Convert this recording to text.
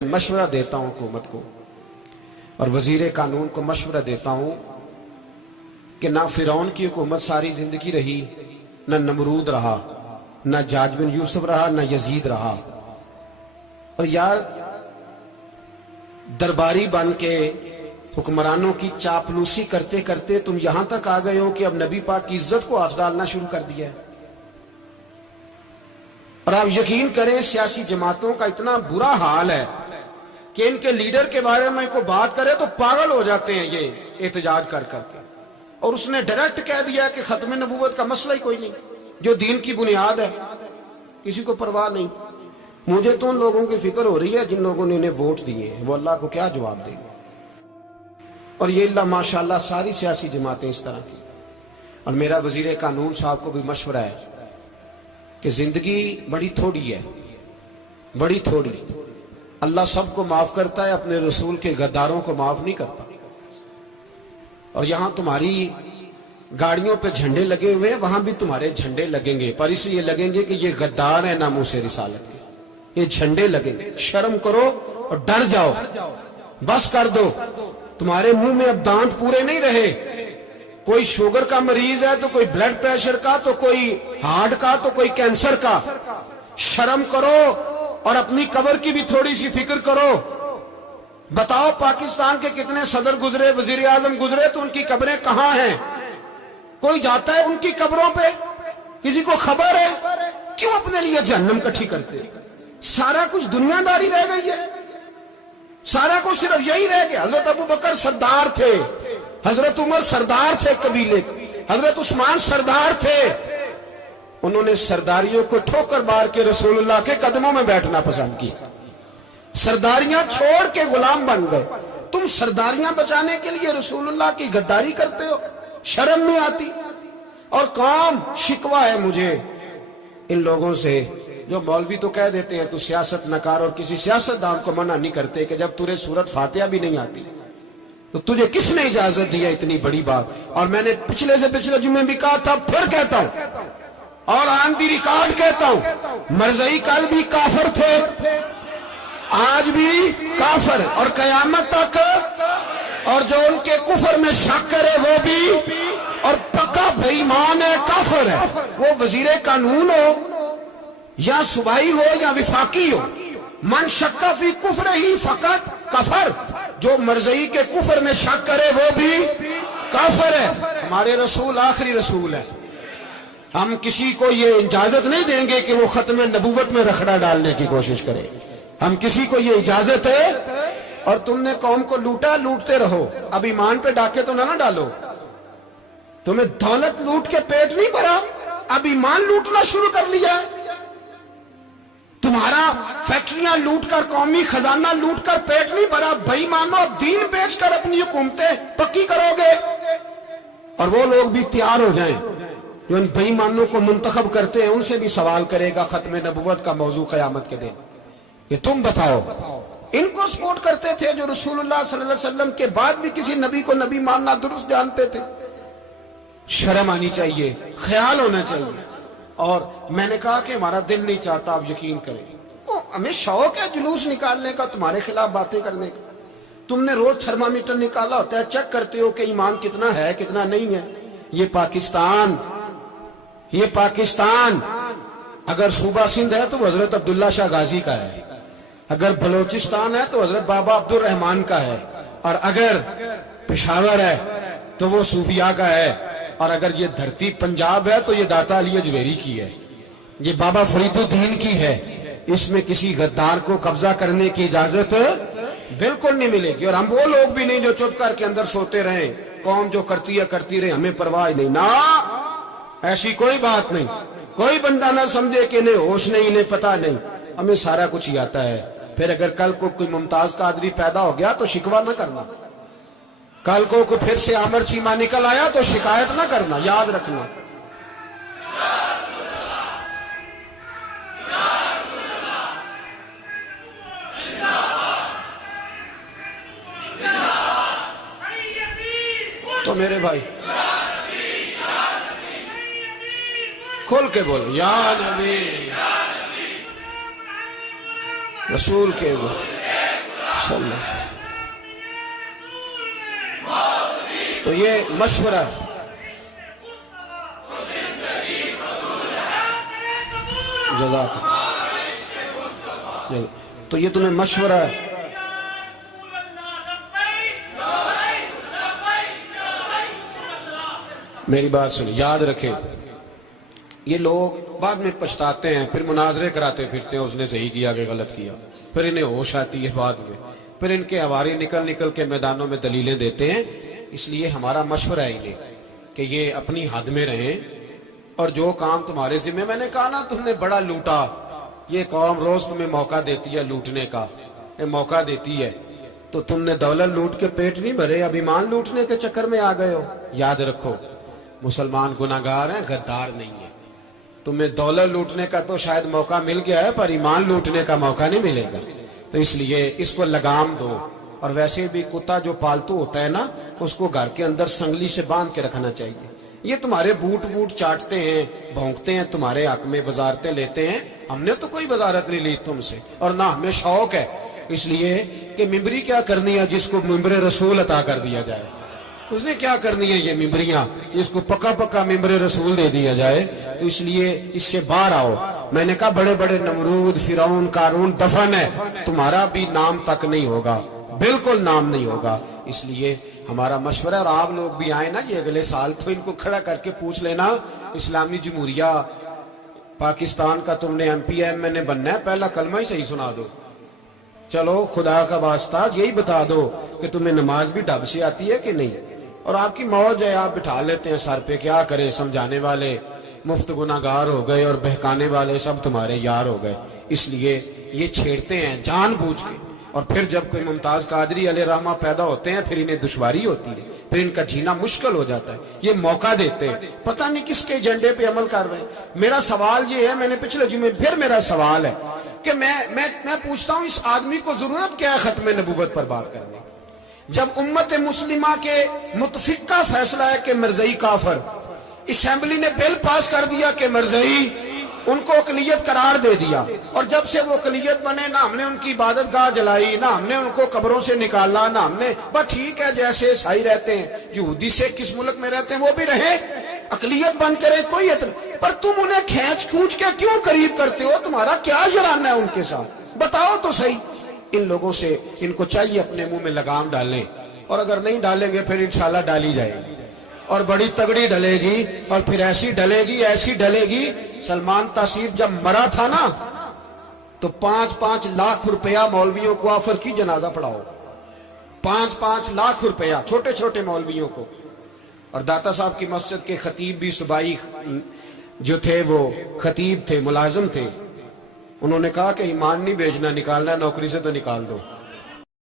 मशवरा देता हूं हुकूमत को और वजीर कानून को मशवरा देता हूं कि ना फिरौन की हुकूमत सारी जिंदगी रही, ना नमरूद रहा, ना जाज बिन यूसुफ रहा, ना यजीद रहा। और यार दरबारी बन के हुक्मरानों की चापलूसी करते करते तुम यहां तक आ गए हो कि अब नबी पाक की इज्जत को हाथ डालना शुरू कर दिया है। और आप यकीन करें सियासी जमातों का इतना बुरा हाल है कि इनके लीडर के बारे में कोई बात करे तो पागल हो जाते हैं ये एहतजाज कर करके। और उसने डायरेक्ट कह दिया कि खत्म नबूवत का मसला ही कोई नहीं, जो दीन की बुनियाद है, किसी को परवाह नहीं। मुझे तो उन लोगों की फिक्र हो रही है जिन लोगों ने इन्हें वोट दिए हैं, वो अल्लाह को क्या जवाब देंगे। और ये अल्लाह माशाल्लाह सारी सियासी जमातें इस तरह की। और मेरा वजीर कानून साहब को भी मशवरा है कि जिंदगी बड़ी थोड़ी है, बड़ी थोड़ी। अल्लाह सबको माफ करता है, अपने रसूल के गद्दारों को माफ नहीं करता। और यहां तुम्हारी गाड़ियों पे झंडे लगे हुए हैं, वहां भी तुम्हारे झंडे लगेंगे, पर इसलिए लगेंगे कि ये गद्दार है नामूसे रिसालत के। ये झंडे लगेंगे। शर्म करो और डर जाओ, बस कर दो। तुम्हारे मुंह में अब दांत पूरे नहीं रहे। कोई शुगर का मरीज है तो कोई ब्लड प्रेशर का, तो कोई हार्ट का, तो कोई कैंसर का। शर्म करो और अपनी कब्र की भी थोड़ी सी फिक्र करो। बताओ पाकिस्तान के कितने सदर गुजरे, वजीर आजम गुजरे, तो उनकी कब्रें कहां हैं? कोई जाता है उनकी कब्रों पे? किसी को खबर है? क्यों अपने लिए जहन्नम इकट्ठी करते? सारा कुछ दुनियादारी रह गई है, सारा कुछ सिर्फ यही रह गया। हजरत अबू बकर सरदार थे, हजरत उमर सरदार थे कबीले, हजरत उस्मान सरदार थे। उन्होंने सरदारियों को ठोकर मार के रसूलुल्लाह के कदमों में बैठना पसंद किया। सरदारियां छोड़ के गुलाम बन गए। तुम सरदारियां बचाने के लिए रसूलुल्लाह की गद्दारी करते हो, शर्म नहीं आती। और कौम शिकवा है मुझे इन लोगों से जो मौलवी तो कह देते हैं तू सियासत नकार, और किसी सियासतदान को मना नहीं करते कि जब तुझे सूरत फातिहा भी नहीं आती तो तुझे किसने इजाजत दिया इतनी बड़ी बात। और मैंने पिछले से पिछले जुम्मे भी कहा था, फिर कहता हूं और ऑन दी रिकॉर्ड कहता हूं, मरज़ई कल भी काफिर थे, आज भी काफिर और कयामत तक। और जो उनके कुफर में शक करे वो भी, और पक्का बेईमान है, काफिर है। वो वजीर कानून हो या सुबाई हो या विफाकी हो, मन शक्का फी कुफर ही फकत कफर। जो मरज़ई के कुफर में शक करे वो भी काफिर है। हमारे रसूल आखिरी रसूल है। हम किसी को ये इजाजत नहीं देंगे कि वो खत्म नबूवत में रखड़ा डालने की कोशिश करे। हम किसी को ये इजाजत है। और तुमने कौम को लूटा, लूटते रहो, अब ईमान पे डाके तो ना डालो। तुम्हें दौलत लूट के पेट नहीं भरा, अब ईमान लूटना शुरू कर लिया। तुम्हारा फैक्ट्रियां लूटकर, कौमी खजाना लूटकर पेट नहीं भरा। बेईमानो, अब दीन बेचकर अपनी हुकूमतें पक्की करोगे। और वो लोग भी तैयार हो जाएं जो इन बेईमानों को मुंतखब करते हैं, उनसे भी सवाल करेगा खत्म नबुव्वत का मौजू क़यामत के दिन कि तुम बताओ। इनको सपोर्ट करते थे जो रसूलुल्लाह सल्लल्लाहु अलैहि वसल्लम के बाद भी किसी नबी को नबी मानना दुरुस्त जानते थे। शर्म आनी चाहिए, ख्याल होना चाहिए। और मैंने कहा कि हमारा दिल नहीं चाहता, आप यकीन करें, तो हमें शौक है जुलूस निकालने का, तुम्हारे खिलाफ बातें करने का। तुमने रोज थर्मामीटर निकाला होता है, चेक करते हो कि ईमान कितना है कितना नहीं है। ये पाकिस्तान अगर सूबा सिंध है तो हजरत अब्दुल्ला शाह गाजी का है, अगर बलोचिस्तान है तो हजरत बाबा अब्दुल रहमान का है, और अगर पेशावर है तो वो सूफिया का है, और अगर ये धरती पंजाब है तो ये दाता अली अजमेरी की है, ये बाबा फरीदुद्दीन की है। इसमें किसी गद्दार को कब्जा करने की इजाजत बिल्कुल नहीं मिलेगी। और हम वो लोग भी नहीं जो चुप करके अंदर सोते रहे, कौम जो करती है करती रहे, हमें परवाह नहीं। ना, ऐसी कोई बात नहीं। कोई बंदा ना समझे कि इन्हें होश नहीं, इन्हें पता नहीं, हमें सारा कुछ ही आता है। फिर अगर कल को कोई मुमताज कादरी पैदा हो गया तो शिकवा ना करना। कल को फिर से आमर चीमा निकल आया तो शिकायत ना करना, याद रखना। तो मेरे भाई खोल के बोलो, या नबी रसूल के बोलो। تو یہ مشورہ جزاک اللہ، تو یہ تمہیں مشورہ ہے. میری بات سنیں، یاد رکھیں، یہ لوگ بعد میں پچھتاتے ہیں، پھر مناظرے کراتے پھرتے ہیں اس نے صحیح کیا کہ غلط کیا، پھر انہیں ہوش آتی ہے بعد میں، پھر ان کے ہواری نکل کے میدانوں میں دلیلیں دیتے ہیں. اس لیے ہمارا مشورہ ہے انہیں کہ یہ اپنی حد میں رہیں، اور جو کام تمہارے ذمہ، میں نے کہا نا تم نے بڑا لوٹا، یہ قوم روز تمہیں موقع دیتی ہے لوٹنے کا، یہ موقع دیتی ہے، تو تم نے دولت لوٹ کے پیٹ نہیں بھرے، اب ایمان لوٹنے کے چکر میں آ گئے ہو. یاد رکھو، مسلمان گناہگار ہیں، غدار نہیں ہیں. تمہیں دولت لوٹنے کا تو شاید موقع مل گیا ہے، پر ایمان لوٹنے کا موقع نہیں ملے گا. تو اس لیے اس کو لگام دو. اور ویسے بھی کتا جو پالتو ہوتا ہے نا، اس کو گھر کے اندر سنگلی سے باندھ کے رکھنا چاہیے. یہ تمہارے بوٹ چاٹتے ہیں، بھونکتے ہیں، تمہارے حق میں وزارتیں لیتے ہیں. ہم نے تو کوئی وزارت نہیں لی تم سے، اور نہ ہمیں شوق ہے. اس لیے کہ ممبری کیا کرنی ہے جس کو ممبر رسول عطا کر دیا جائے؟ اس نے کیا کرنی ہے یہ ممبریاں جس کو پکا ممبر رسول دے دیا جائے؟ تو اس لیے اس سے باہر آؤ. میں نے کہا بڑے بڑے نمرود، فرعون، قارون دفن ہے، تمہارا بھی نام تک نہیں ہوگا، بالکل نام نہیں ہوگا. اس لیے ہمارا مشورہ، اور آپ لوگ بھی آئیں نا یہ اگلے سال، تو ان کو کھڑا کر کے پوچھ لینا، اسلامی جمہوریہ پاکستان کا تم نے ایم پی ایم نے بننا ہے، پہلا کلمہ ہی صحیح سنا دو. چلو خدا کا واسطہ یہی بتا دو کہ تمہیں نماز بھی ڈھب سے آتی ہے کہ نہیں. اور آپ کی موج ہے، آپ بٹھا لیتے ہیں سر پہ، کیا کریں، سمجھانے والے مفت گناہگار ہو گئے اور بہکانے والے سب تمہارے یار ہو گئے. اس لیے یہ چھیڑتے ہیں جان بوجھ کے. اور پھر جب کوئی ممتاز قادری علیہ رحمہ پیدا ہوتے ہیں، پھر انہیں دشواری ہوتی ہے، پھر ان کا جینا مشکل ہو جاتا ہے. یہ موقع دیتے ہیں، پتہ نہیں کس کے ایجنڈے پہ عمل کر رہے ہیں. میرا سوال یہ ہے، میں نے پچھلے جمعے پھر میرا سوال ہے کہ میں پوچھتا ہوں، اس آدمی کو ضرورت کیا ہے ختم نبوت پر بات کرنے؟ جب امت مسلمہ کے متفق کا فیصلہ ہے کہ مرزائی کافر، اسمبلی نے بل پاس کر دیا کہ مرزائی، ان کو اقلیت قرار دے دیا، اور جب سے وہ اقلیت بنے، نہ ہم نے ان کی عبادت گاہ جلائی، نہ ہم نے ان کو قبروں سے نکالا، نہ ہم نے، بس ٹھیک ہے جیسے عیسائی رہتے ہیں، یہودی سے کس ملک میں رہتے ہیں وہ بھی رہے، اقلیت بن کے رہے، کوئی اعتراض. پر تم انہیں کھینچ کے کیوں قریب کرتے ہو؟ تمہارا کیا جرانہ ہے ان کے ساتھ؟ بتاؤ تو صحیح. ان لوگوں سے ان کو چاہیے اپنے منہ میں لگام ڈالیں، اور اگر نہیں ڈالیں گے پھر انشاءاللہ ڈالی جائے گی، اور بڑی تگڑی ڈلے گی، اور پھر ایسی ڈلے گی. سلمان تاثیر جب مرا تھا نا، تو 5-5 لاکھ روپیہ مولویوں کو آفر کی جنازہ پڑھاؤ، 5-5 لاکھ روپیہ چھوٹے چھوٹے مولویوں کو. اور داتا صاحب کی مسجد کے خطیب بھی صوبائی جو تھے، وہ خطیب تھے، ملازم تھے، انہوں نے کہا کہ ایمان نہیں بیچنا، نکالنا ہے نوکری سے تو نکال دو.